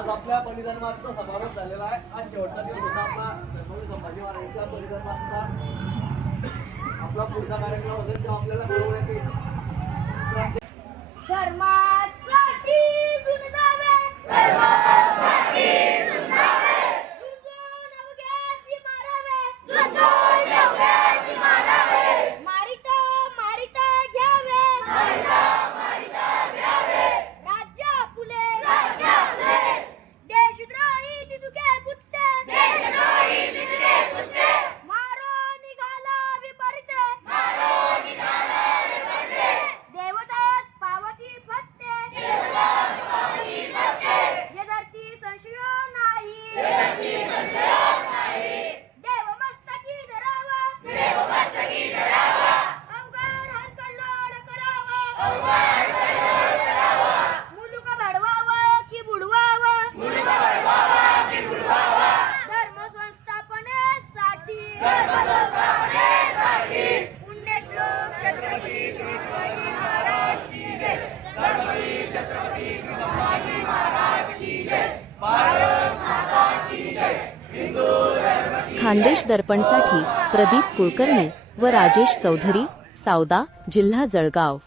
आज आपल्या बलिदान मासचा समारोप झालेला आहे। आज शेवटचा दिवस होता आपला छत्रपती संभाजी महाराजांच्या बलिदान मासचा। आपला पुढचा कार्यक्रम असेल तो आपल्याला बरोबर येते। धर्मासाठी झुंजावे, धर्मासाठी झुंजावे, झुंजून अवघ्यासी मारावे, झुंजून अवघ्यासी मारावे, मारिता मारिता घ्यावे, मारिता मारिता घ्यावे, राज्य फुले, राज्य फुले, देशद्रोही तितुके कुत्ते, देशद्रोही तितुके कुत्ते, मारो निघाला विपरीते, मारो निघाला विपरीते, देवदास पावती फत्ते, देवदास पावती फत्ते, ये धरती संशय नाही, ये धरती संशय नाही, देव मस्तकी धरावा, देव मस्तकी धरावा, अवघड हलकल्लोळ करावा, अवघड हलकल्लोळ करावा, मुलुक घडवावा की बुडवावा, मुलुक घडवावा की बुडवावा, धर्म संस्थापनेसाठी, धर्म संस्थापनेसाठी, पुण्यश्लोक छत्रपती श्री शिवाजी महाराज की जय, धर्मवीर छत्रपती श्री संभाजी महाराज की जय, भारत माता की जय, हिंदू धर्म की जय। खानदेश दर्पणसाठी प्रदीप कुलकर्णी व राजेश चौधरी, सावदा, जिल्हा जळगाव।